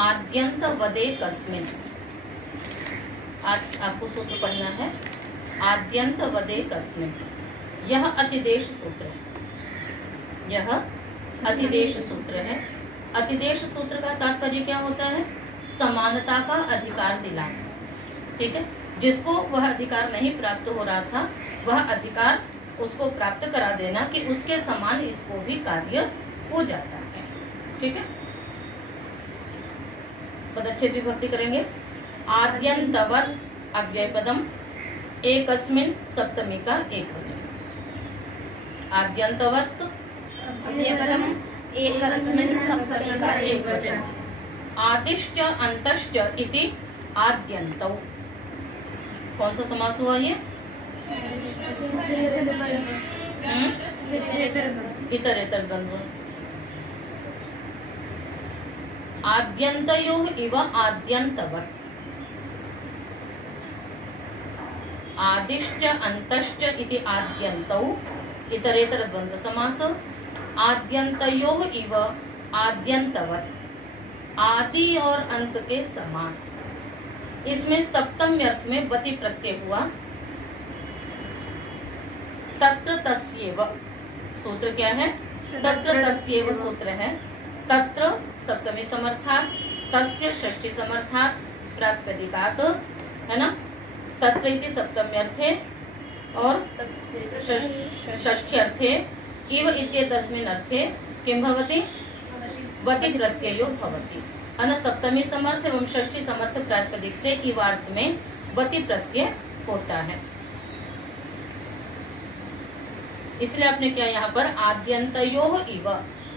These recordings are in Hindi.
आद्यंत वदे कस्मिन। आज आपको सूत्र पढ़ना है आद्यंत वदे कस्मिन। यह अतिदेश सूत्र है। यह अतिदेश सूत्र है। अतिदेश सूत्र का तात्पर्य क्या होता है? समानता का अधिकार दिलाना। ठीक है, जिसको वह अधिकार नहीं प्राप्त हो रहा था वह अधिकार उसको प्राप्त करा देना कि उसके समान इसको भी कार्य हो जाता है। ठीक है, पदच्छेद विभक्ति करेंगे। आद्यंतवत् अव्ययपदम एकस्मिन् सप्तमी का एकवचन। आद्यंतवत् अव्ययपदम एकस्मिन् सप्तमी का एकवचन। आदिश्च अंतश्च इति आद्यन्तौ। कौन सा समास हुआ ये? इतरेतर द्वंद्व। आद्यन्तयोः इव आद्यन्तवत्। आदिश्च अंतश्च इति आद्यन्तौ इतरेतर द्वंद्व समास। आद्यन्तयोः इव आद्यन्तवत्, आदि और अंत के समान। इसमें सप्तमी अर्थ में वति प्रत्यय हुआ। तत्र तस्यैव सूत्र क्या है? तत्र तस्यैव सूत्र है। तत्र सप्तमी समर्थात्, तस्य षष्ठी समर्थात्, प्रातिपदिकात्, है ना? तत्र इति सप्तमी अर्थे और षष्ठी अर्थे, इव इत्येतस्मिन् अर्थे किं भवति? वति प्रत्ययो भवति। अन सप्तमी समर्थ एवं षष्ठी समर्थ प्रातिपदिक से इवार्थ में वति प्रत्यय होता है। इसलिए आपने क्या यहाँ पर आद्यन्तयोः इव,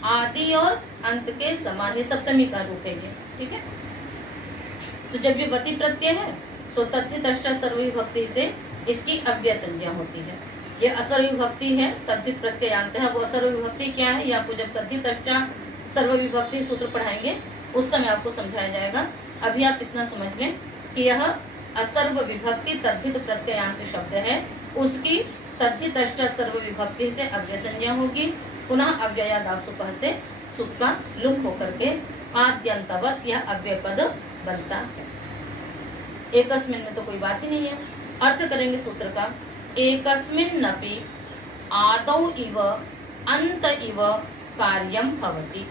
आदि और अंत के समान, ये सप्तमी का रूप है ये। ठीक है, तो जब ये वति प्रत्यय है तो तद्धित सर्वविभक्ति से इसकी अव्यय संज्ञा होती है। ये असर्वविभक्ति है, तद्धित प्रत्ययांत है। वो असर्वविभक्ति क्या है ये आपको जब तद्धित सर्वविभक्ति सूत्र पढ़ाएंगे उस समय आपको समझाया जाएगा। अभी आप इतना समझ लें कि यह असर्व विभक्ति तद्धित प्रत्ययांत शब्द है, उसकी तद्धित सर्वविभक्ति से अव्यय संज्ञा होगी। पुनः अव्ययादासुपः से सुप का लुक होकर के आद्यंतवत् यह अव्यय पद बनता है। एकस्मिन में तो कोई बात ही नहीं है। अर्थ करेंगे सूत्र का। एकस्मिन्नपि आदौ इव अन्त इव कार्यं भवति।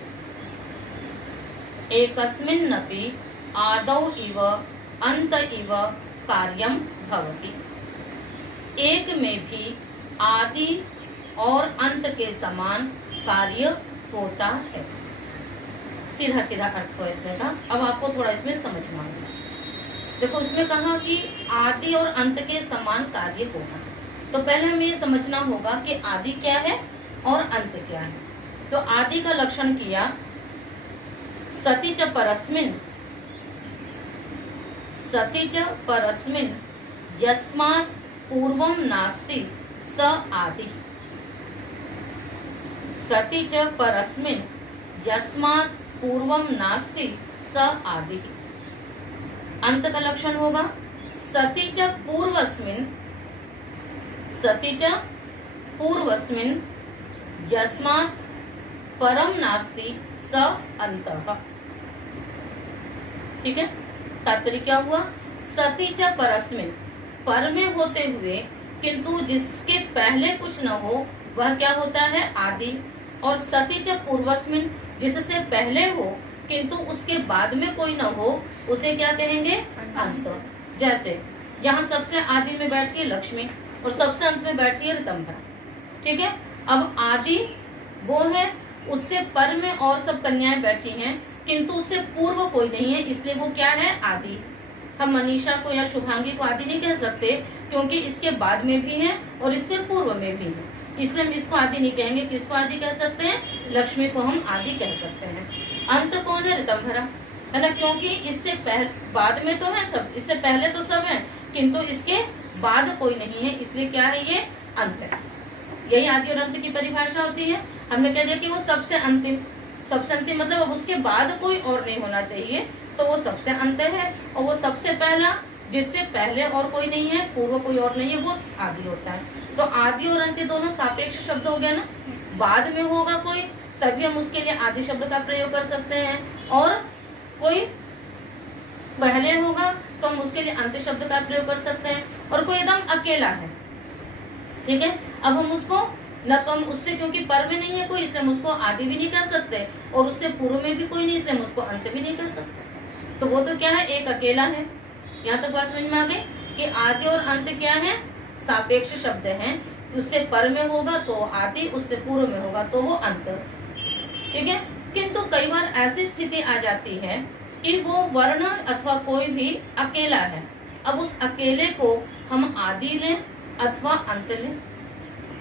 एकस्मिन्नपि आदौ इव अन्त इव कार्यं भवति। एक में भी आदि और अंत के समान कार्य होता है। सीधा सीधा अर्थ हो का। अब आपको थोड़ा इसमें समझना होगा। देखो, इसमें कहा कि आदि और अंत के समान कार्य होगा, तो पहले हमें ये समझना होगा कि आदि क्या है और अंत क्या है। तो आदि का लक्षण किया सति च परस्मिन्, सति च परस्मिन् यस्मात् पूर्वं नास्ति स आदि। सति च परस्मिन् यस्मात् पूर्वं नास्ति स आदि। अंत का लक्षण होगा सति च पूर्वस्मिन्, सति च पूर्वस्मिन् यस्मात् परम नास्ति स अंतः। ठीक है, तात्पर्य क्या हुआ? सति च परस्मिन्, पर में होते हुए किंतु जिसके पहले कुछ न हो वह क्या होता है? आदि। और सति च पूर्वस्मिन्, जिससे पहले हो किंतु उसके बाद में कोई न हो उसे क्या कहेंगे? अंत। जैसे यहाँ सबसे आदि में बैठी है लक्ष्मी और सबसे अंत में बैठी है ऋतंभरा। ठीक है, अब आदि वो है, उससे पर में और सब कन्याएं बैठी हैं किंतु उससे पूर्व कोई नहीं है, इसलिए वो क्या है? आदि। हम मनीषा को या शुभांगी को आदि नहीं कह सकते क्योंकि इसके बाद में भी है और इससे पूर्व में भी है, इसलिए हम इसको आदि नहीं कहेंगे। किसको आदि कह सकते हैं? लक्ष्मी को हम आदि कह सकते हैं। अंत कौन है? ऋतंभरा, है ना? क्योंकि इससे बाद में तो है सब, इससे पहले तो सब है किंतु इसके बाद कोई नहीं है, इसलिए क्या है? ये अंत है। यही आदि और अंत की परिभाषा होती है। हमने कह दिया कि वो सबसे अंतिम, सबसे अंतिम मतलब अब उसके बाद कोई और नहीं होना चाहिए, तो वो सबसे अंत है। और वो सबसे पहला, जिससे पहले और कोई नहीं है, पूर्व कोई और नहीं है, वो आदि होता है। तो आदि और अंत दोनों सापेक्ष शब्द हो गया ना। बाद में होगा कोई तभी हम उसके लिए आदि शब्द का प्रयोग कर सकते हैं, और कोई पहले होगा तो हम उसके लिए अंत शब्द का प्रयोग कर सकते हैं, और कोई एकदम अकेला है, ठीक है, अब हम उसको न तो हम उससे, क्योंकि पर में नहीं है कोई, इसलिए हम उसको आदि भी नहीं कर सकते, और उससे पूर्व में भी कोई नहीं, इसलिए हम उसको अंत भी नहीं कर सकते। तो वो तो क्या है, एक अकेला है। यहाँ तक बात समझ में आ गई कि आदि और अंत क्या है, सापेक्ष शब्द हैं। उससे पर में होगा तो आदि, उससे पूर्व में होगा तो वो अंत, ठीक है। किंतु कई बार ऐसी स्थिति आ जाती है कि वो वर्ण अथवा कोई भी अकेला है। अब उस अकेले को हम आदि लें अथवा अंत लें,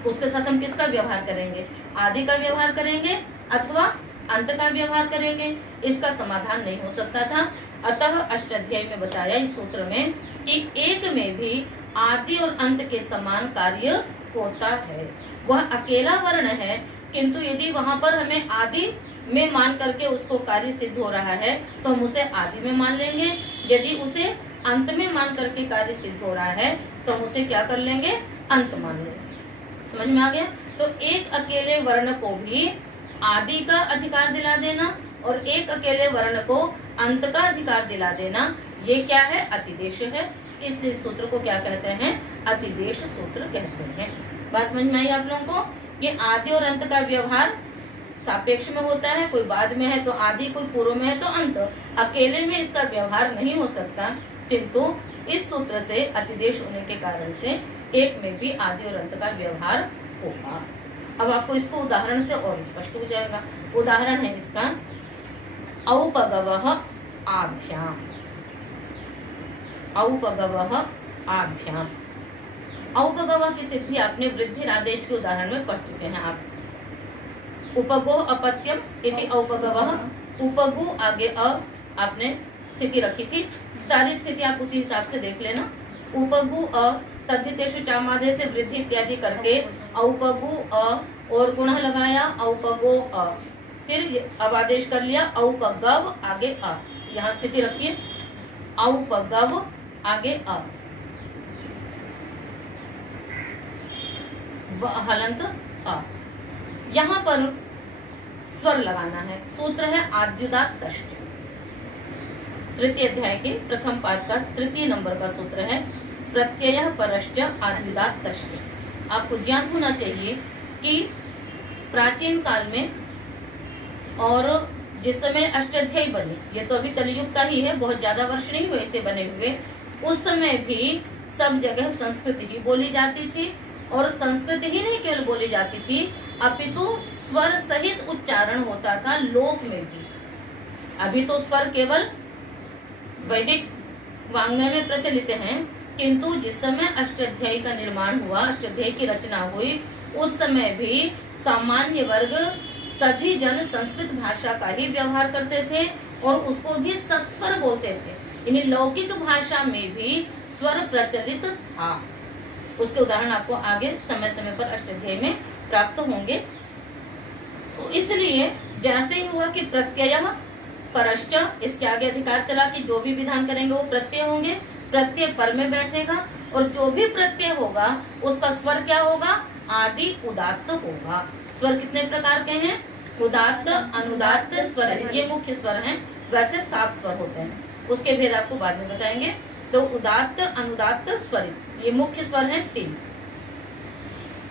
उसके साथ हम किसका व्यवहार करेंगे, आदि का व्यवहार करेंगे अथवा अंत का व्यवहार करेंगे, इसका समाधान नहीं हो सकता था। अतः अष्टाध्यायी में बताया इस सूत्र में कि एक में भी आदि और अंत के समान कार्य होता है। वह अकेला वर्ण है, किंतु यदि वहाँ पर हमें आदि में मान करके उसको कार्य सिद्ध हो रहा है तो हम उसे आदि में मान लेंगे, यदि उसे अंत में मान करके कार्य सिद्ध हो रहा है तो हम उसे क्या कर लेंगे, अंत मान लेंगे। समझ में आ गया। तो एक अकेले वर्ण को भी आदि का अधिकार दिला देना और एक अकेले वर्ण को अंत का अधिकार दिला देना, ये क्या है, अतिदेश है। इसलिए इस सूत्र को क्या कहते हैं, अतिदेश सूत्र कहते हैं। बात समझ में आई आप लोगों को कि आदि और अंत का व्यवहार सापेक्ष में होता है, कोई बाद में है तो आदि, कोई पूर्व में है तो अंत, अकेले में इसका व्यवहार नहीं हो सकता। किंतु इस सूत्र से अतिदेश होने के कारण से एक में भी आदि और अंत का व्यवहार होगा। अब आपको इसको उदाहरण से और स्पष्ट हो जाएगा। उदाहरण है इसका, औपगवः आभ्याम। औपगवः आभ्याम, औपगव की सिद्धि आपने वृद्धि आदेश के उदाहरण में पढ़ चुके हैं आप। उपगो अपत्यम इति औपगवः, उपगु आगे अ आपने स्थिति रखी थी, सारी स्थिति आप उसी हिसाब से देख लेना। उपगु अ तद्धितेषु चामादे से वृद्धि इत्यादि करके औपगु अ और गुण लगाया औपगो अ, फिर अब आदेश कर लिया औपगव आगे अ, यहाँ स्थिति रखिए औपगव आगे अ, हलंत अ, यहाँ पर स्वर लगाना है। सूत्र है आद्युदात्त तष्ट, तृतीय अध्याय के प्रथम पाद का तृतीय नंबर का सूत्र है, प्रत्यय परश्च आद्युदात्त तष्ट। आपको ज्ञात होना चाहिए कि प्राचीन काल में और जिस समय अष्टाध्यायी बने, ये तो अभी कलियुग का ही है, बहुत ज्यादा वर्ष नहीं हुए इसे बने हुए, उस समय भी सब जगह संस्कृत ही बोली जाती थी, और संस्कृत ही नहीं केवल बोली जाती थी अपितु स्वर सहित उच्चारण होता था लोक में भी। अभी तो स्वर केवल वैदिक वाङ्मय में प्रचलित हैं, किंतु जिस समय अष्टाध्यायी का निर्माण हुआ, अष्टाध्यायी की रचना हुई, उस समय भी सामान्य वर्ग सभी जन संस्कृत भाषा का ही व्यवहार करते थे और उसको भी सस्वर बोलते थे। यानी लौकिक भाषा में भी स्वर प्रचलित था। उसके उदाहरण आपको आगे समय समय पर अष्टाध्यायी में प्राप्त होंगे। तो इसलिए जैसे ही हुआ कि प्रत्यय परश्च, इसके आगे अधिकार चला कि जो भी विधान करेंगे वो प्रत्यय होंगे, प्रत्यय पर में बैठेगा, और जो भी प्रत्यय होगा उसका स्वर क्या होगा, आदि उदात्त होगा। स्वर कितने प्रकार के हैं, उदात्त, अनुदात्त, स्वर, ये मुख्य स्वर हैं। वैसे 7 स्वर होते हैं, उसके भेद आपको बाद में बताएंगे। तो उदात्त, अनुदात्त, स्वरित, ये मुख्य स्वर हैं 3।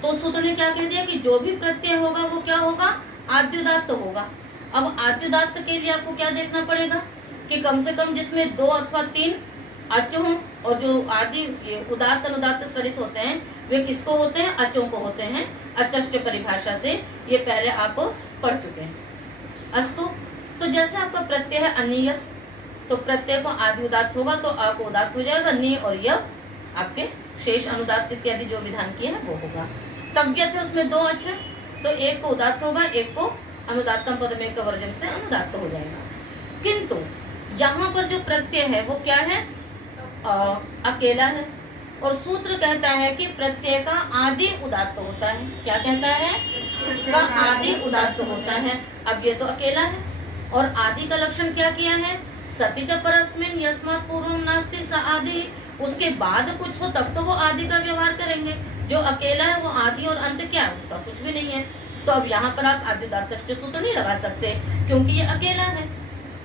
तो सूत्र ने क्या कह दिया कि जो भी प्रत्यय होगा वो क्या होगा, आद्युदात्त होगा। अब आद्युदात्त के लिए आपको क्या देखना पड़ेगा कि कम से कम जिसमें 2 अथवा 3 अच हों, और जो आदि उदात्त अनुदात्त स्वरित होते हैं वे किसको होते हैं, अचों को होते हैं। अचष्ट परिभाषा से ये पहले आप पढ़ चुके हैं। अस्तु, तो जैसे आपका प्रत्यय है अनीय, तो प्रत्यय को आदि उदात्त होगा तो आपको उदात्त हो जाएगा, नी और य आपके शेष अनुदात्त इत्यादि जो विधान किए हैं वो होगा। तव्यत है उसमें 2 अच है, तो एक को उदात्त होगा, एक को अनुदात्तम पदमेक वर्जम से अनुदात्त हो जाएगा। किंतु यहाँ पर जो प्रत्यय है वो क्या है, अकेला है, और सूत्र कहता है कि प्रत्यय का आदि उदात्त होता है। क्या कहता है, का आदि उदात्त होता है। अब ये तो अकेला है, और आदि का लक्षण क्या किया है, सति च परस्मिन यस्मात् पूर्वम नास्ति स आदि, उसके बाद कुछ हो तब तो वो आदि का व्यवहार करेंगे। जो अकेला है वो आदि और अंत क्या है, उसका कुछ भी नहीं है। तो अब यहाँ पर आप आद्युदात्त सूत्र नहीं लगा सकते क्योंकि ये अकेला है।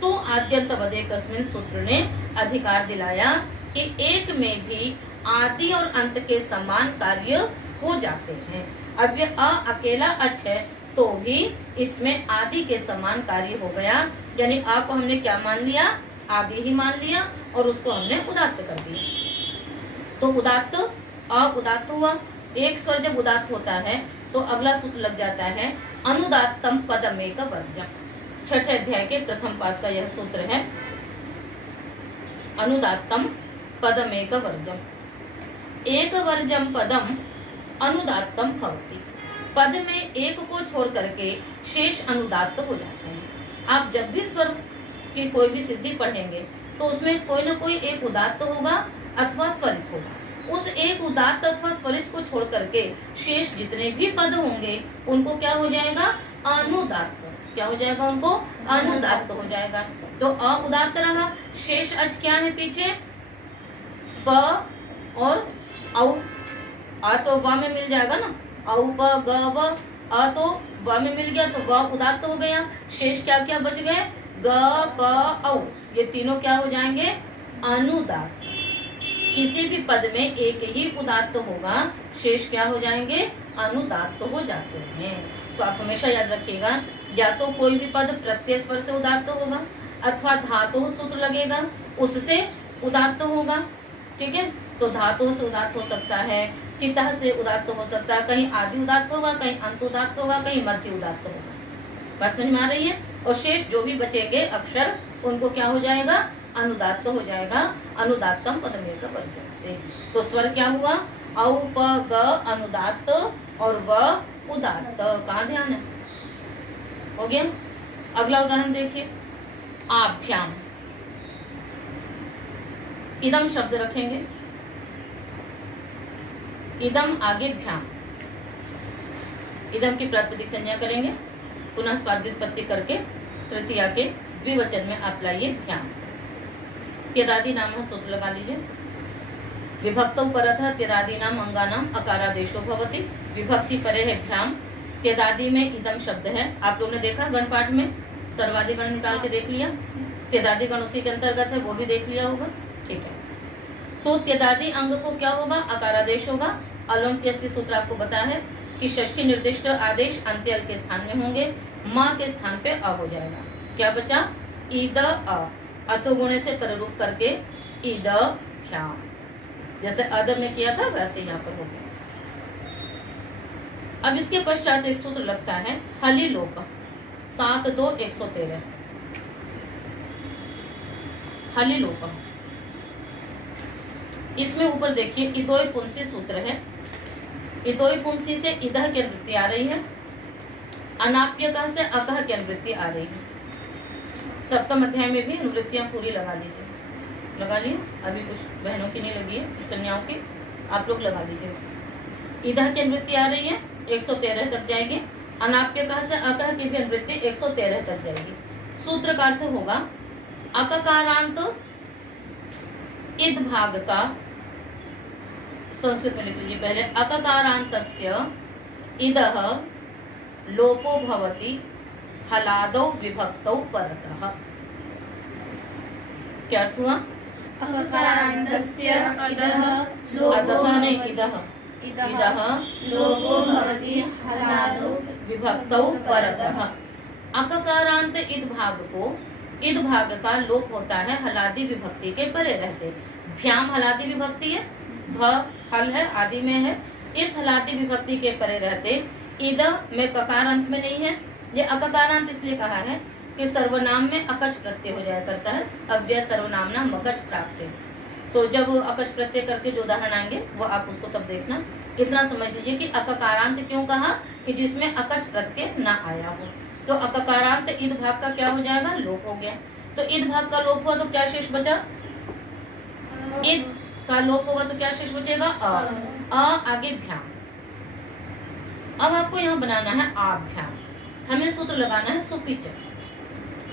तो आद्यन्तवदेकस्मिन् सूत्र ने अधिकार दिलाया कि एक में भी आदि और अंत के समान कार्य हो जाते हैं। अब ये अ अकेला अच है तो भी इसमें आदि के समान कार्य हो गया, यानी अ को हमने क्या मान लिया, आदि ही मान लिया और उसको हमने उदात्त कर दिया। तो उदात्त अ उदात्त हुआ। एक स्वर जब उदात्त होता है तो अगला सूत्र लग जाता है अनुदात्तम पदमेक वर्जम। छठे अध्याय के प्रथम पाद का यह सूत्र है, अनुदात्तम पदमेक वर्जम। एक वर्जम पदम अनुदात्तम भवति। पद में एक को छोड़ करके शेष अनुदात्त हो जाते हैं। आप जब भी स्वर की कोई भी सिद्धि पढ़ेंगे तो उसमें कोई न कोई एक उदात्त होगा अथवा स्वरित होगा। उस एक उदात्त अथवा स्वरित को छोड़ करके शेष जितने भी पद होंगे उनको क्या हो जाएगा, अनुदात्त। क्या हो जाएगा, उनको अनुदात्त हो जाएगा। तो अ उदात्त रहा, शेष अच क्या है पीछे, प और औ। आ तो व में मिल जाएगा ना, औ प ग व। अ तो व में मिल गया तो व उदात्त हो गया। शेष क्या क्या बच गए, ग प औ। ये तीनों क्या हो जाएंगे, अनुदात्त। किसी भी पद में एक ही उदात्त होगा, शेष क्या हो जाएंगे, अनुदात्त हो जाते हैं। तो आप हमेशा याद रखिएगा, या तो कोई भी पद प्रत्यय स्वर से उदात्त होगा अथवा धातु सूत्र लगेगा उससे उदात्त होगा। ठीक है, तो धातु से उदात्त हो सकता है, चितः से उदात्त हो सकता है, कहीं आदि उदात्त होगा, कहीं अंत उदात्त होगा, कहीं मध्य उदात्त होगा। बात समझ में आ रही है। और शेष जो भी बचेंगे अक्षर उनको क्या हो जाएगा, अनुदात्त हो जाएगा, अनुदात्तम पदमेक वर्जम से। तो स्वर क्या हुआ, औ प ग अनुदात्त और व उदात्त। कहाँ ध्यान है, हो गया। अगला उदाहरण देखिए, आभ्याम। इदम शब्द रखेंगे, इदम आगे भ्याम। इदम की प्रातिपदिक संज्ञा करेंगे, पुनः स्वार्जुत्पत्ति करके तृतीया के द्विवचन में आप लाइए भ्याम। त्यदादि नाम सूत्र लगा लीजिए। विभक्तौ परतः त्यदादि नाम अंगानाम अकारादेशो भवति। विभक्ति परे है भ्याम, त्यदादि में इदम शब्द है। आप लोग ने देखा गण पाठ में, सर्वादि गण निकाल के देख लिया, त्यदादि गण उसी के अंतर्गत है, वो भी देख लिया होगा। ठीक है, तो त्यदादि अंग को क्या होगा, अकारादेश होगा। अलोन्त्यस्य सूत्र आपको बताया है कि षष्ठी निर्दिष्ट आदेश अंत्य अल के स्थान में होंगे, माँ के स्थान पे अ हो जाएगा। क्या बचा, ईद अ, अतो गुणे से पररूप करके ईद भ्याम। जैसे अदब में किया था वैसे यहाँ पर हो गया। अब इसके पश्चात एक सूत्र लगता है हलि लोप, 7-2-113। हलि लोप, इसमें ऊपर देखिए इदोई पुंसी सूत्र है। इदोई पुंसी से इदह की अनुवृत्ति आ रही है, अनाप्यता से अतः की अनुवृत्ति आ रही है। सप्तम अध्याय में भी अनुवृत्तियां पूरी लगा लीजिए, लगा लिए। अभी कुछ बहनों की नहीं लगी है, कुछ कन्याओं की, आप लोग लगा लीजिए। इदह की अनुवृत्ति आ रही है, 113 तक जाएगी। अनाप्यता से अतः की भी अनुवृत्ति 113 तक जाएगी। सूत्र का अर्थ होगा अककारांत इद भाग का, संस्कृत में लिख लीजिए पहले, अककारान्तस्य इदः लोपो भवति हलादौ विभक्तौ परतः। क्या अर्थ हुआ, अककारान्तस्य इदः अदसः नहीं, इदः इदः लोपो भवति हलादौ विभक्तौ परतः। अककारांत इद भाग को, इद भाग का लोप होता है हलादि विभक्ति के परे रहते। भ्याम हलादि विभक्ति है, भ हल है, आदि में है। इस हलादि विभक्ति के परे रहते इद में ककार अंत में नहीं है। ये अककारांत इसलिए कहा है कि सर्वनाम में अकच प्रत्यय हो जाया करता है, अव्यय सर्वनाम नाम अकच प्राप्त है। तो जब अकच प्रत्यय करके जो उदाहरण आएंगे वो आप उसको तब देखना। इतना समझ लीजिए कि अककारांत क्यों कहा, कि जिसमें अकच प्रत्यय ना आया हो। तो अककारांत इद भाग का क्या हो जाएगा, लोप हो गया। तो इद भाग का लोप हुआ तो क्या शेष बचा, इद का लोप होगा तो क्या शेष बचेगा, अ आगे भ्याम। अब आपको यहाँ बनाना है आभ्याम। हमें सूत्र लगाना है सुपिच।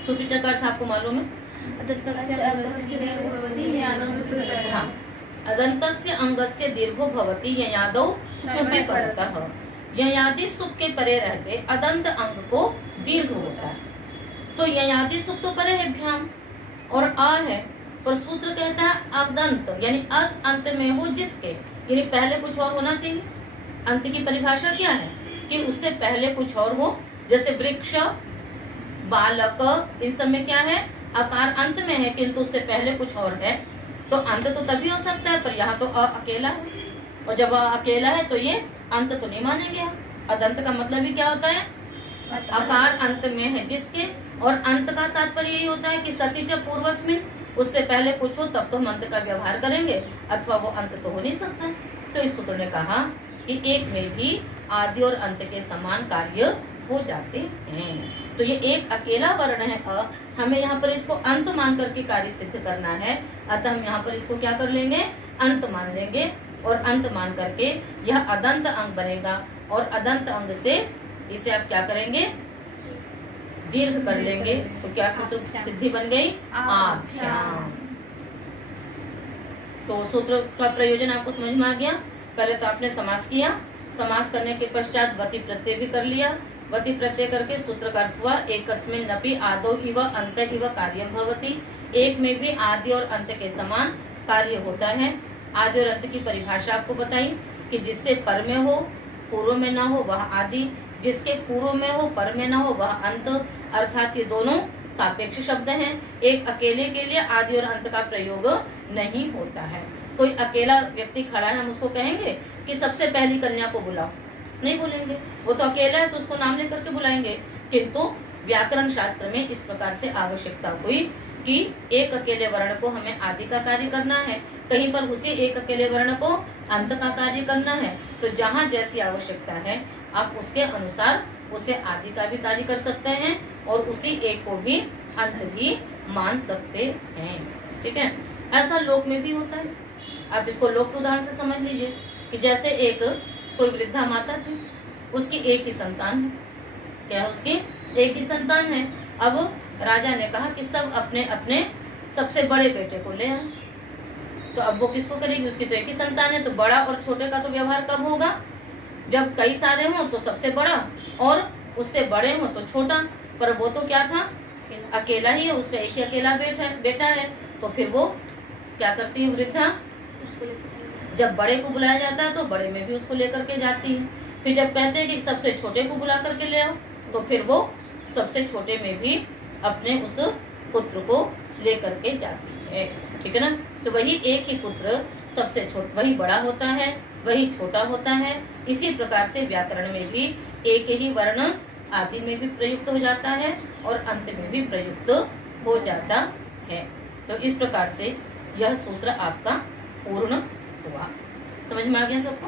सुपिच का अर्थ आपको मालूम है, हाँ, अदंतस्य अंगस्य दीर्घो भवति ययादौ सुपि परतः। ययादि सुप के परे रहते अदंत अंग को दीर्घ होता है। तो ययाति सुख तो परे है भ्याम और आ है, पर सूत्र कहता है अदंत यानी अद अंत में हो जिसके, यानी पहले कुछ और होना चाहिए। अंत की परिभाषा क्या है कि उससे पहले कुछ और हो, जैसे वृक्ष, बालक, इन सब में क्या है अकार अंत में है किंतु उससे पहले कुछ और है, तो अंत तो तभी हो सकता है, पर यहाँ तो अकेला है, और जब अकेला है तो ये अंत तो नहीं माने गया। अदंत का मतलब ही क्या होता है, आकार अंत में है जिसके, और अंत का तात्पर्य यही होता है कि सती जब पूर्वस्मिन, उससे पहले कुछ हो तब तो हम अंत का व्यवहार करेंगे, अथवा वो अंत तो हो नहीं सकता। तो इस सूत्र ने कहा कि एक में भी आदि और अंत के समान कार्य हो जाते हैं। तो ये एक अकेला वर्ण है अ, हमें यहाँ पर इसको अंत मान करके कार्य सिद्ध करना है, अतः हम यहाँ पर इसको क्या कर लेंगे, अंत मान लेंगे, और अंत मान करके यह अदंत अंग बनेगा, और अदंत अंग से इसे आप क्या करेंगे, दीर्घ कर लेंगे, तो क्या सूत्र सिद्धि बन गई, आभ्याम। तो सूत्र का प्रयोजन आपको समझ में आ गया। पहले तो आपने समास किया, समास करने के पश्चात वति प्रत्यय भी कर लिया, वति प्रत्यय करके सूत्र का अर्थ हुआ एकस्मिन् नपि आदौ इव अंत इव कार्यम भवति, एक में भी आदि और अंत के समान कार्य होता है। आदि और अंत की परिभाषा आपको बताई कि जिससे पर में हो पूर्व में न हो वह आदि, जिसके पूर्व में हो पर में न हो वह अंत, अर्थात ये दोनों सापेक्ष शब्द हैं। एक अकेले के लिए आदि और अंत का प्रयोग नहीं होता है। कोई अकेला व्यक्ति खड़ा है, हम उसको कहेंगे कि सबसे पहली कन्या को बुलाओ, नहीं बोलेंगे, वो तो अकेला है तो उसको नाम लेकर के बुलाएंगे। किंतु व्याकरण शास्त्र में इस प्रकार से आवश्यकता हुई कि एक अकेले वर्ण को हमें आदि का कार्य करना है, कहीं पर उसी एक अकेले वर्ण को अंत का कार्य करना है। तो जहाँ जैसी आवश्यकता है आप उसके अनुसार उसे आदि का भी कार्य कर सकते हैं, और उसी एक को भी अंत भी मान सकते हैं। ठीक है, ऐसा लोक में भी होता है। आप इसको लोक के उदाहरण से समझ लीजिए कि जैसे एक कोई वृद्धा माता थी, उसकी एक ही संतान है, क्या उसकी एक ही संतान है। अब राजा ने कहा कि सब अपने अपने सबसे बड़े बेटे को ले आए, तो अब वो किसको करेगी, उसकी तो एक ही संतान है, तो बड़ा और छोटे का तो व्यवहार कब होगा, जब कई सारे हों तो सबसे बड़ा, और उससे बड़े हों तो छोटा। पर वो तो क्या था, अकेला ही है, उसका एक ही अकेला बेटा है, तो फिर वो क्या करती है वृद्धा, जब बड़े को बुलाया जाता है तो बड़े में भी उसको लेकर के जाती है। फिर जब कहते हैं कि सबसे छोटे को बुला करके ले आओ, तो फिर वो सबसे छोटे में भी अपने उस पुत्र को लेकर के जाती है। ठीक है ना, तो वही एक ही पुत्र सबसे छोटा, वही बड़ा होता है, वही छोटा होता है। इसी प्रकार से व्याकरण में भी एक ही वर्ण आदि में भी प्रयुक्त हो जाता है और अंत में भी प्रयुक्त हो जाता है। तो इस प्रकार से यह सूत्र आपका पूर्ण हुआ। समझ में आ गया सबको।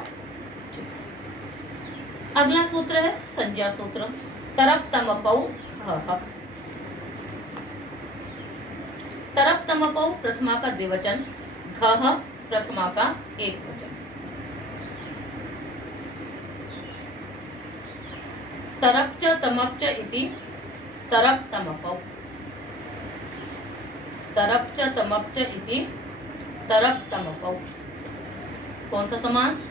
अगला सूत्र है संज्ञा सूत्र। तरप तमपौ घ। तरप तमपौ प्रथमा का द्विवचन, घ प्रथमा का एक वचन। तरप च तमप च इति तरप तमपौ। तरप च तमप च इति तरप तमपौ। कौन सा समास,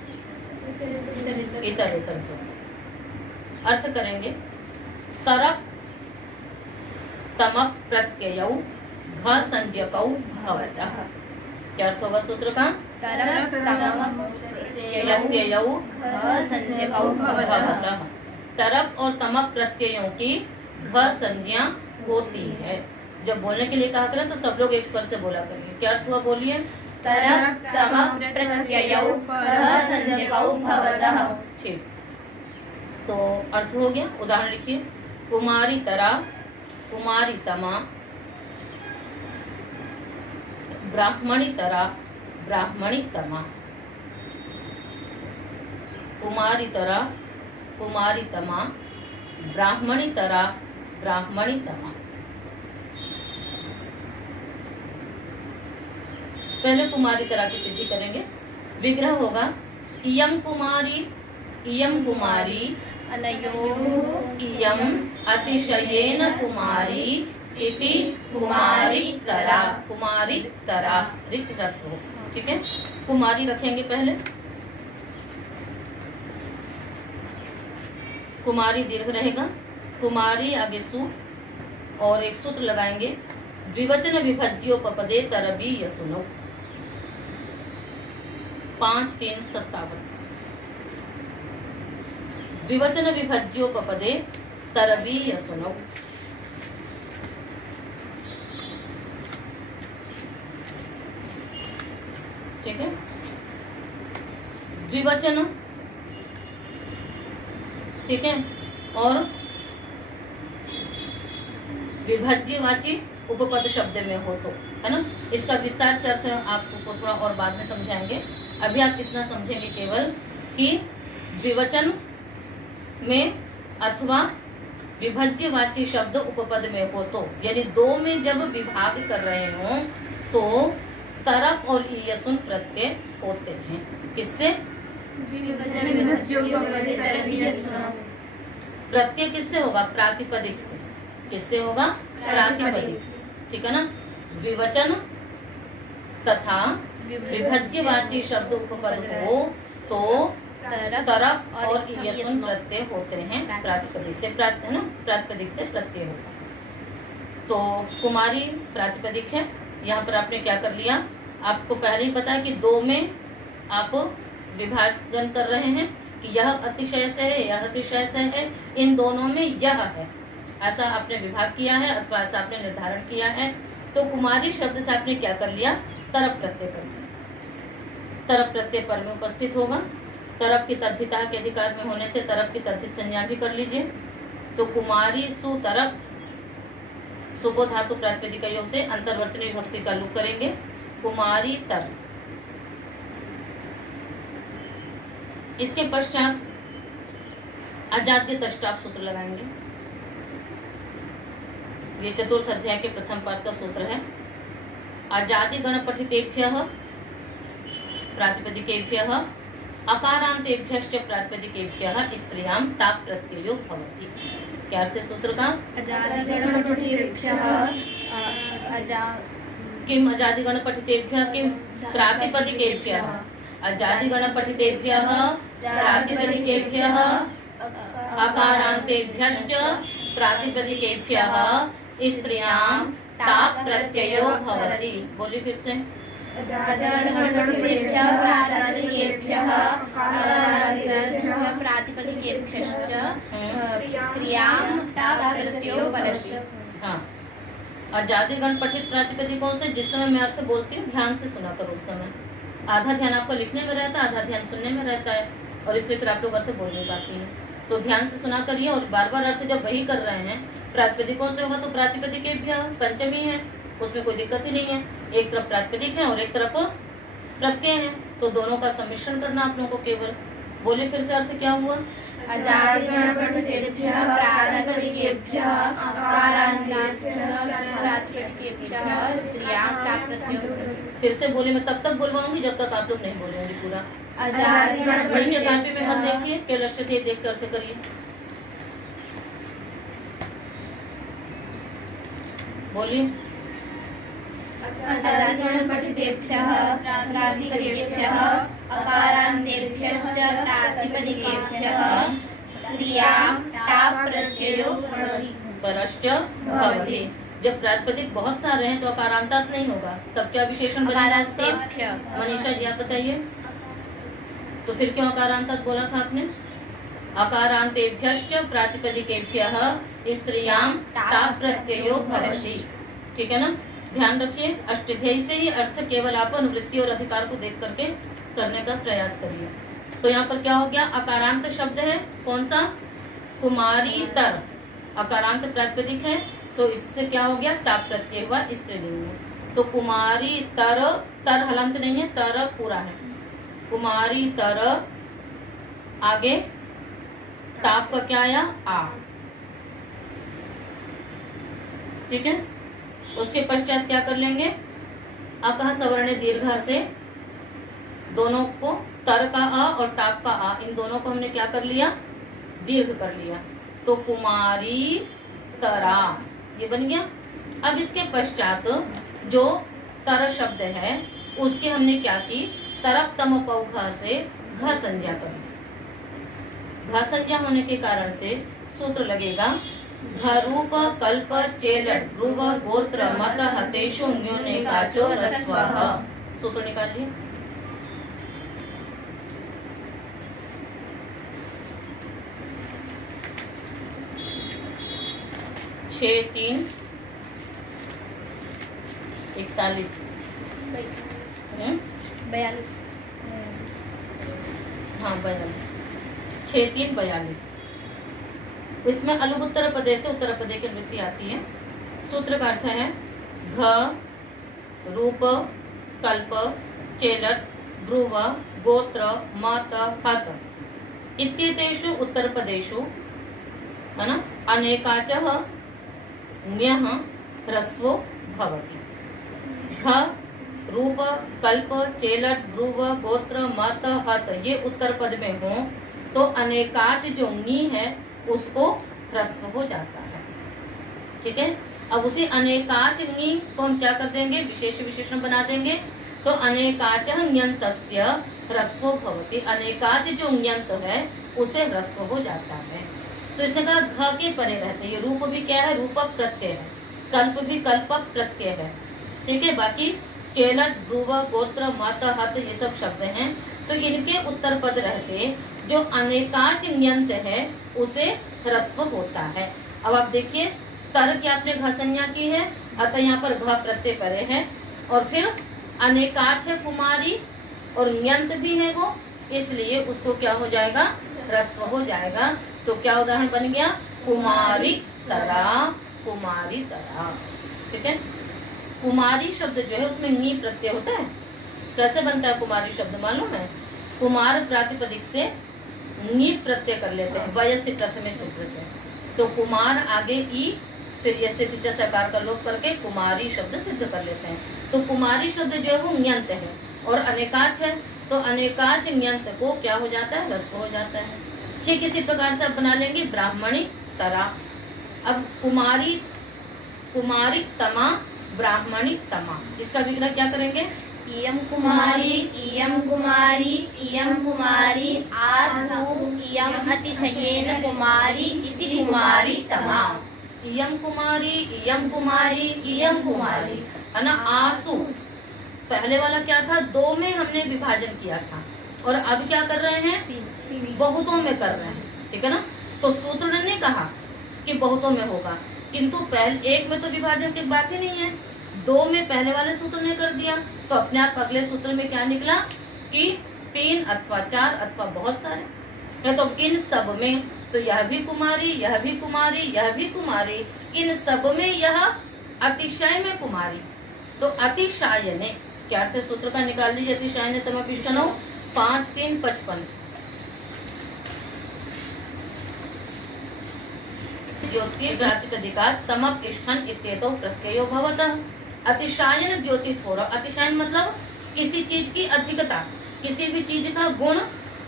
इतरेतर। अर्थ करेंगे तरप तमप प्रत्ययौ घ संज्ञकौ भवतः। क्या अर्थ होगा सूत्र का, तरप तमप प्रत्ययौ घ संज्ञकौ भवतः। तरप और तमप प्रत्ययों की घ संज्ञा होती है। जब बोलने के लिए कहा करें तो सब लोग एक स्वर से बोला करेंगे। क्या अर्थ हुआ, बोलिए। तरप तमप प्रत्ययौ घ संज्ञकौ भवतः। ठीक, तो अर्थ हो गया। उदाहरण लिखिए, कुमारी तरा, कुमारी तमा, ब्राह्मणी तरा, ब्राह्मणी तमा। कुमारी तरा, कुमारी तमा, ब्राह्मणी तरा, ब्राह्मणी तमा। पहले कुमारी तरा की सिद्धि करेंगे। विग्रह होगा इयम कुमारी, इयम कुमारी, अनयोः इयम अतिशयेन कुमारी इति कुमारी तरा। कुमारी तरा रिक्त रस हो। ठीक है, कुमारी रखेंगे पहले, कुमारी दीर्घ रहेगा, कुमारी आगे सु, और एक सूत्र लगाएंगे, द्विवचन विभज्योपपदे तरबी यसुनौ। 5-3-57। द्विवचन विभज्योपपदे तरबी यसुनौ। ठीक है, द्विवचन, ठीक है, और विभज्यवाची उपपद शब्द में हो तो, है ना। इसका विस्तार से अर्थ आपको थोड़ा और बाद में समझाएंगे। अभी आप इतना समझेंगे केवल कि द्विवचन में अथवा विभज्यवाची शब्द उपपद में हो तो, यानी दो में जब विभाग कर रहे हो तो तरप और ईयसुन प्रत्यय होते हैं। किससे? प्रत्यय किससे होगा? प्रातिपदिक से। किससे होगा? प्रातिपदिक से। ठीक है ना। द्विवचन तथा विभज्यवाची शब्द उपपद हो तो तरप और ईयसुन प्रत्यय होते हैं प्रातिपदिक से। है ना, प्रातिपदिक से प्रत्यय होगा। तो कुमारी प्रातिपदिक है। यहाँ पर आपने क्या कर लिया, आपको पहले ही पता है कि दो में आप विभाजन कर रहे हैं कि यह अतिशय से है, यह अतिशय से है, इन दोनों में यह है, ऐसा आपने विभाग किया है अथवा ऐसा आपने निर्धारण किया है। तो कुमारी शब्द से आपने क्या कर लिया? तरप प्रत्यय कर लिया। तरप प्रत्यय पर में उपस्थित होगा। तरप की तद्धिता के अधिकार में होने से तरप की तद्धित संज्ञा भी कर लीजिए। तो कुमारी सुतरप, सुबो धातु प्रातिपदिक से अंतर्वर्तनी विभक्ति का लुक करेंगे, कुमारी तर। इसके पश्चात अजाद्य तष्टाप सूत्र लगाएंगे। ये चतुर्थ अध्याय के प्रथम पाठ का सूत्र है। अजादि गण पठितेभ्यः प्रातिपदिकेभ्यः अकारांतेभ्यश्च प्रातिपदिकेभ्यः स्त्रियां टाप प्रत्ययो भवति। क्या अर्थ है सूत्र का? किम अजादिगण पठितेभ्यः किम प्रातिपदिकेभ्यः, अजादिगण पठितेभ्यः प्रातिपदिकेभ्यः अकारांतेभ्यश्च प्रातिपदिकेभ्यः स्त्रियां टाप प्रत्ययो भवति। बोलिए फिर से। हाँ, अजादिगण पठित प्रातिपदिकों से जिस समय मैं अर्थ बोलती हूँ ध्यान से सुना करो। उस समय आधा ध्यान आपका लिखने में रहता है, आधा ध्यान सुनने में रहता है, और इसलिए फिर आप लोग अर्थ बोल नहीं पाती हैं। तो ध्यान से सुना करिए, और बार बार अर्थ जब वही कर रहे हैं प्रातिपदिकों से होगा तो प्रातिपदिकेभ्यः पंचमी है, उसमें कोई दिक्कत ही नहीं है। एक तरफ प्रातिपदिक है और एक तरफ प्रत्यय है, तो दोनों का सम्मिश्रण करना आप लोगों को केवल। बोले फिर से अर्थ क्या हुआ? फिर से बोले, मैं तब तक बोलवाऊंगी जब तक आप लोग नहीं बोलेंगे पूरा। नीचे कापी में मत देखिए, केवल देख कर अर्थ करिए। बोलिए। पठितेभ्यः प्रातिपदिकेभ्यः अकारान्तेभ्यश्च प्रातिपदिकेभ्यः स्त्रियां टाप प्रत्ययो परश्च भवति। जब प्रातिपदिक बहुत सारे हैं तो अकारांतात नहीं होगा, तब क्या विशेषण बनेगा उसका? मनीषा जी आप बताइए, तो फिर क्यों अकारांतात बोला था आपने? अकारांतेभ्यश्च प्रातिपदिकेभ्यः स्त्रियां टाप प्रत्ययो भवति। ठीक है ना। ध्यान रखिए, अष्टाध्यायी से ही अर्थ केवल आप अनुवृत्ति और अधिकार को देख करके करने का प्रयास करिए। तो यहाँ पर क्या हो गया? अकारांत शब्द है, कौन सा? कुमारी तर। अकारांत प्रातिपदिक है तो इससे क्या हो गया? टाप प्रत्यय हुआ स्त्रीलिंग में। तो कुमारी तर, तर हलंत नहीं है, तर पूरा है। कुमारी तर, आगे टाप का क्या आया? आ। ठीक है। उसके पश्चात क्या कर लेंगे? अकह सवर्ण दीर्घ से दोनों को, तर का अ और टाप का आ, इन दोनों को हमने क्या कर लिया? दीर्घ कर लिया। तो कुमारी तरा ये बन गया। अब इसके पश्चात जो तर शब्द है उसके हमने क्या की? तरप तम पौघ से घ संज्ञा कर। घ संज्ञा होने के कारण से सूत्र लगेगा घरूप कल्प चेलट भ्रुव गोत्र मत हतेषु न्यूनेकाचो ह्रस्वः। सूत्र निकालिए। छः 3 41 42 हाँ 42 6 3 42। इसमें अलग उत्तर पदे से उत्तर पदे की वृत्ति आती है। सूत्र का अर्थ है घ रूप कल्प चेलट भ्रुव गोत्र मत हत इत्येतेषु उत्तरपदेषु है ना अनेकाचः ण्यः ह्रस्वो भवति। घ रूप कल्प चेलट भ्रुव गोत्र मत हत ये उत्तर पद में हो तो अनेकाच जो नी है उसको ह्रस्व हो जाता है। ठीक है। अब उसी अनेकाच नी को हम क्या कर देंगे, विशेष विशेषण बना देंगे। तो अनेकाच ण्यन्तस्य ह्रस्वो भवति। अनेकाच जो ण्यंत है उसे ह्रस्व हो जाता है। तो इसने कहा घ के परे रहते। ये रूप भी क्या है, रूप प्रत्यय है। कल्प भी कल्प प्रत्यय है। ठीक है। बाकी चेलट भ्रुव गोत्र मत हत ये सब शब्द हैं। तो इनके उत्तर पद रहते जो अनेकाच ण्यंत है उसे ह्रस्व होता है। अब आप देखिए तर की आपने घ संज्ञा की है, अतः यहाँ पर घ प्रत्यय परे है और फिर अनेकाच है कुमारी और ण्यंत भी है वो, इसलिए उसको क्या हो जाएगा, ह्रस्व हो जाएगा। तो क्या उदाहरण बन गया, कुमारी तरा, कुमारी तरा। ठीक है। कुमारी शब्द जो है उसमें नी प्रत्यय होता है। कैसे बनता है कुमारी शब्द मालूम है, कुमार प्रातिपदिक से नी प्रत्यय कर लेते हैं वयस्य प्रथमे सूत्र से। तो कुमार आगे ई फिर यस्य द्वितीय सकार का लोप करके कुमारी शब्द सिद्ध कर लेते हैं। तो कुमारी शब्द जो है वो ण्यंत है और अनेकाच है। तो अनेकाच ण्यंत को क्या हो जाता है, ह्रस्व हो जाता है। ठीक इसी प्रकार से आप बना लेंगे ब्राह्मणी तरा। अब कुमारी, कुमारी तमा, ब्राह्मणी तमा, इसका विग्रह क्या करेंगे, इयं कुमारी, इयं कुमारी, इयं कुमारी आसु, इयं अतिशयेन कुमारी इति कुमारी तमा। इयं कुमारी, इयं कुमारी, इयं कुमारी, है ना। आसु पहले वाला क्या था, दो में हमने विभाजन किया था और अब क्या कर रहे हैं, बहुतों में कर रहे हैं। ठीक है ना। तो सूत्र ने कहा कि बहुतों में होगा, किंतु पहले एक में तो विभाजन की बात ही नहीं है, दो में पहले वाले सूत्र ने कर दिया। तो अपने आप अगले सूत्र में क्या निकला कि 3 अथवा 4 अथवा बहुत सारे है। तो इन सब में, तो यह भी कुमारी, यह भी कुमारी, यह भी कुमारी, इन सब में यह अतिशय में कुमारी। तो अतिशायने क्या अर्थ है, सूत्र का निकाल लीजिए। अतिशायने तमपिष्टनो 5 3 55 ज्योति प्रातिपदिकात् तमपिष्ठन इत्येतौ प्रत्ययो भवतः। अतिशायन ज्योति थोड़ा, अतिशायन मतलब किसी चीज की अधिकता, किसी भी चीज का गुण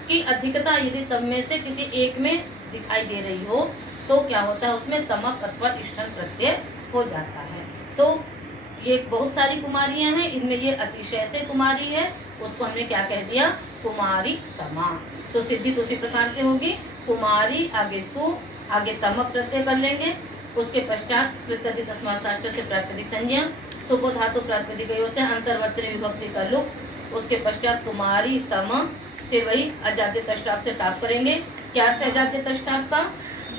की अधिकता यदि सब में से किसी एक में दिखाई दे रही हो तो क्या होता है, उसमें तमक अथवा इष्टन प्रत्यय हो जाता है। तो ये बहुत सारी कुमारियां हैं, इनमें ये अतिशय से कुमारी है, उसको हमने क्या कह दिया, कुमारी तमा। तो सिद्धि तो उसी प्रकार से होगी, कुमारी आगे सु, आगे तमक प्रत्यय कर लेंगे, उसके पश्चात प्रत्यधि तस्मात् साष्ट से प्रातिपदिक संज्ञा, सुपो धातु प्रातिपदिक से अंतर्वर्तनी विभक्ति का लुक, उसके पश्चात कुमारी तम, फिर वही अजाद्य तष्टाप से टाप करेंगे। क्या अर्थ है अजाद्य तष्टाप का,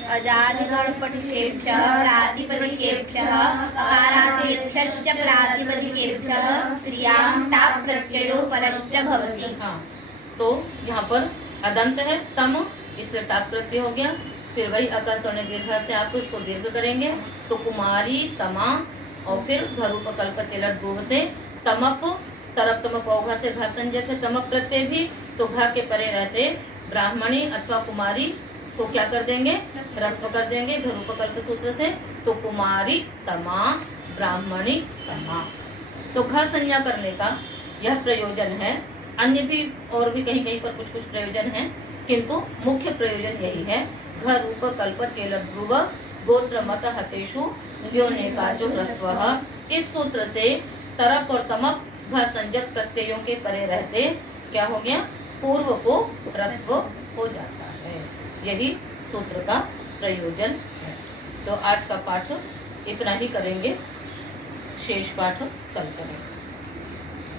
अजादिगणपटिकेभ्यः प्रातिपदिकेभ्यः अकारादेभ्यश्च प्रातिपदिकेभ्यः स्त्रियां टाप् प्रत्ययो परश्च भवति। हाँ, तो यहाँ पर अदंत है तम, इसलिए टाप प्रत्यय हो गया। फिर वही अकार स्वर्ण दीर्घ से आप उसको दीर्घ करेंगे। तो कुमारी तमा और फिर घरूप कल्प चेलट भ्रुव से तमप, तरप तमप औघा से घ संज्ञक है तमप प्रत्यय भी। तो घ के परे रहते ब्राह्मणी अथवा कुमारी को क्या कर देंगे, ह्रस्व कर देंगे घरूप कल्प सूत्र से। तो कुमारी तमा, ब्राह्मणी तमा। तो घ संज्ञा करने का यह प्रयोजन है। अन्य भी और भी कहीं कहीं पर कुछ कुछ प्रयोजन है, किंतु मुख्य प्रयोजन यही है। घ रूप कल्प चेलट भ्रुव गोत्र मत हतेषु न्योनेकाचो ह्रस्वः। इस सूत्र से तरप और तमप घ संज्ञक प्रत्ययों के परे रहते क्या हो गया, पूर्व को ह्रस्व हो जाता है। यही सूत्र का प्रयोजन है। तो आज का पाठ इतना ही करेंगे, शेष पाठ कल करेंगे।